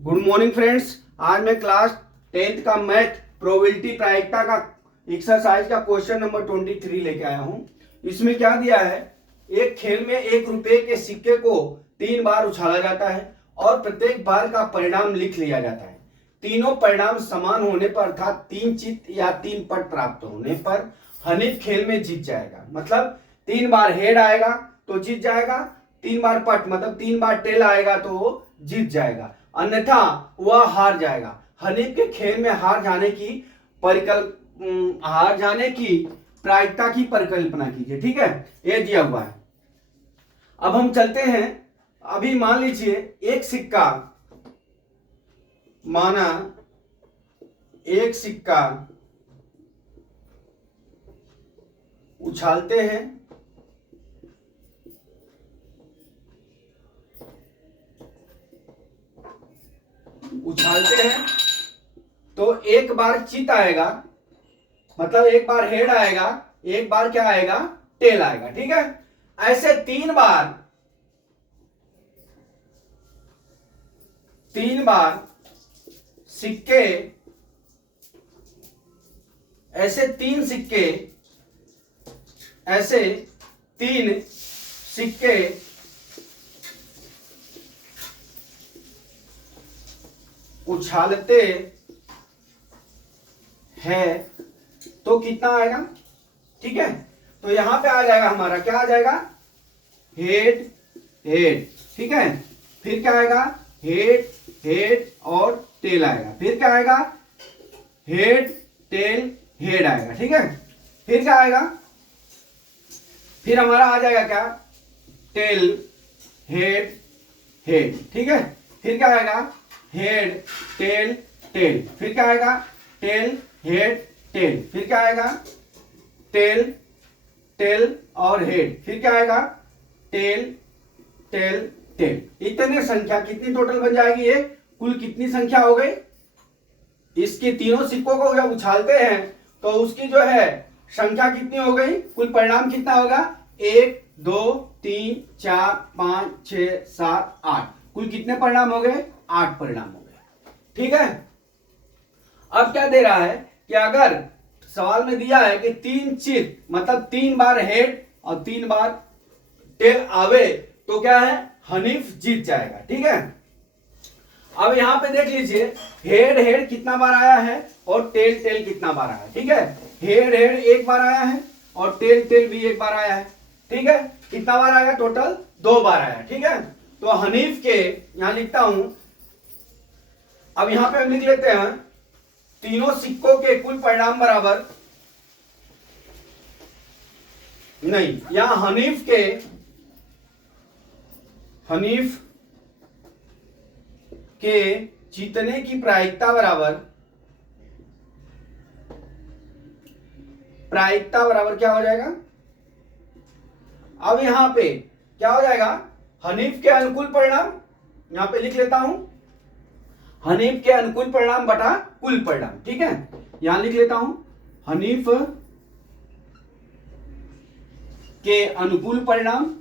Good morning friends. आज मैं class 10th का मैथ प्रोबेबिलिटी प्रायिकता का एक्सरसाइज का क्वेश्चन नंबर 23 लेके आया हूं। इसमें क्या दिया है, एक खेल में 1 रुपए के सिक्के को 3 बार उछाला जाता है और प्रत्येक बार का परिणाम लिख लिया जाता है। तीनों परिणाम समान होने पर अर्थात 3 चित्त या 3 पट प्राप्त होने पर हनीफ खेल में जीत जाएगा। मतलब 3 बार हेड आएगा तो जीत जाएगा, 3 बार पट मतलब 3 बार टेल आएगा तो वो जीत जाएगा, अन्यथा वह हार जाएगा। हनीफ के खेल में हार जाने की प्रायिकता की परिकल्पना कीजिए। ठीक है, ये दिया हुआ है। अब हम चलते हैं। अभी मान लीजिए एक सिक्का, माना एक सिक्का उछालते हैं, तो एक बार चित आएगा, मतलब एक बार हेड आएगा, एक बार क्या आएगा, टेल आएगा। ठीक है, ऐसे 3 बार सिक्के, ऐसे 3 सिक्के उछालते हैं तो कितना आएगा। ठीक है, तो यहां पे आ जाएगा हमारा, क्या आ जाएगा, हेड हेड। ठीक है, फिर क्या आएगा, हेड हेड और टेल आएगा, फिर क्या आएगा, हेड टेल हेड आएगा। ठीक है, फिर क्या आएगा, फिर हमारा आ जाएगा क्या, टेल हेड हेड। ठीक है, फिर क्या आएगा, हेड टेल टेल, फिर क्या आएगा, टेल हेड टेल, फिर क्या आएगा, टेल टेल और हेड, फिर क्या आएगा, टेल टेल टेल। इतने संख्या कितनी टोटल बन जाएगी, ये कुल कितनी संख्या हो गई। इसके तीनों सिक्कों को जब उछालते हैं तो उसकी जो है संख्या कितनी हो गई, कुल परिणाम कितना होगा, 1 2 3 4 5 6 7 8, कुल कितने परिणाम हो गए, 8 परिणाम हो गए। ठीक है, अब क्या दे रहा है कि अगर सवाल में दिया है कि 3 चित मतलब 3 बार हेड और 3 बार टेल आवे तो क्या है, हनीफ जीत जाएगा। ठीक है, अब यहां पे देख लीजिए, हेड हेड कितना बार आया है और टेल टेल कितना बार आया है। ठीक है, हेड हेड 1 बार आया है और टेल टेल भी 1 बार आया है। ठीक है, कितना बार आया, टोटल 2 बार आया। ठीक है, तो हनीफ के यहां लिखता हूं। अब यहां पे हम लिख लेते हैं, तीनों सिक्कों के कुल परिणाम बराबर नहीं, यहां हनीफ के जीतने की प्रायिकता बराबर क्या हो जाएगा। अब यहां पे क्या हो जाएगा, हनीफ के अनुकूल परिणाम, यहां पे लिख लेता हूं, हनीफ के अनुकूल परिणाम बटा कुल परिणाम। ठीक है, यहां लिख लेता हूं, हनीफ के अनुकूल परिणाम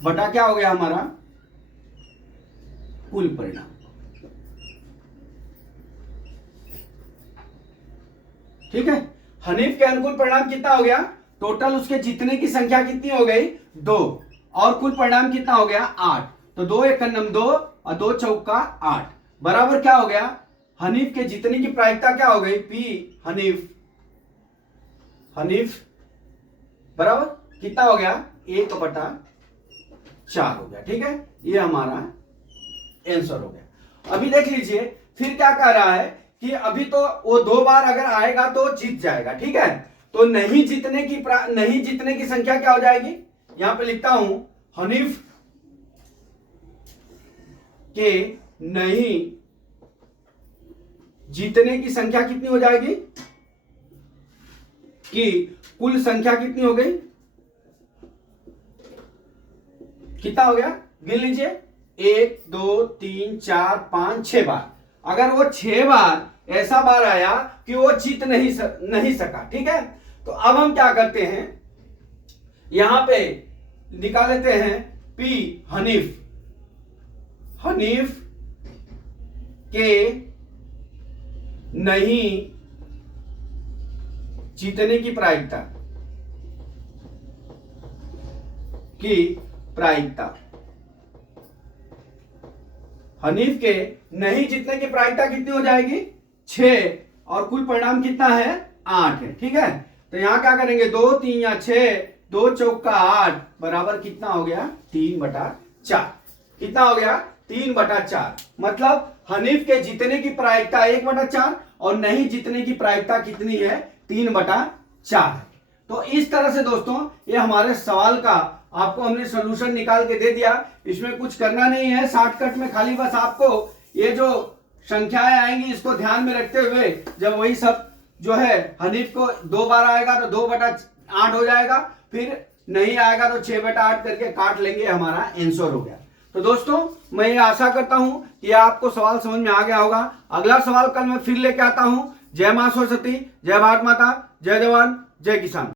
बटा क्या हो गया हमारा, कुल परिणाम। ठीक है, हनीफ के अनुकूल परिणाम कितना हो गया, टोटल उसके जीतने की संख्या कितनी हो गई, 2, और कुल परिणाम कितना हो गया, 8। तो 2 1 2 और 2 चौका 8 बराबर क्या हो गया, हनीफ के जीतने की प्रायिकता क्या हो गई, पी हनीफ बराबर कितना हो गया, 1/4 हो गया। ठीक है, ये हमारा आंसर हो गया। अभी देख लीजिए, फिर क्या कह रहा है कि अभी तो वो 2 बार अगर आएगा तो जीत जाएगा। ठीक है, तो नहीं जीतने की संख्या क्या हो जाएगी, यहां पे लिखता हूं, हनीफ के नहीं जीतने की संख्या कितनी हो जाएगी, कि कुल संख्या कितनी हो गई, कितना हो गया, गिन लीजिए, 1 2 3 4 5 6 बार। अगर वो 6 बार ऐसा बार आया कि वो जीत नहीं सका। ठीक है, तो अब हम क्या करते हैं, यहां पे निकाल लेते हैं P हनीफ, हनीफ के नहीं जीतने की प्रायिकता, हनीफ के नहीं जीतने की प्रायिकता कितनी हो जाएगी 6 और कुल परिणाम कितना है 8 है। ठीक है, तो यहां क्या करेंगे 2 3 या 6, 2 चौका 8 बराबर कितना हो गया 3/4। कितना हो गया 3/4। मतलब हनीफ के जीतने की प्रायिकता 1/4 और नहीं जीतने की प्रायिकता कितनी है 3/4। तो इस तरह से दोस्तों ये हमारे सवाल का आपको हमने सोल्यूशन निकाल के दे दिया। इसमें कुछ करना नहीं है, शॉर्टकट में खाली बस आपको ये जो संख्याएं आएंगी इसको ध्यान में रखते हुए जब वही सब जो है हनीफ को 2 बार आएगा तो 2/8 हो जाएगा, फिर नहीं आएगा तो 6/8 करके काट लेंगे, हमारा आंसर हो गया। तो दोस्तों मैं ये आशा करता हूं कि आपको सवाल समझ में आ गया होगा। अगला सवाल कल मैं फिर लेके आता हूं। जय मां सरस्वती, जय भारत माता, जय जवान, जय किसान।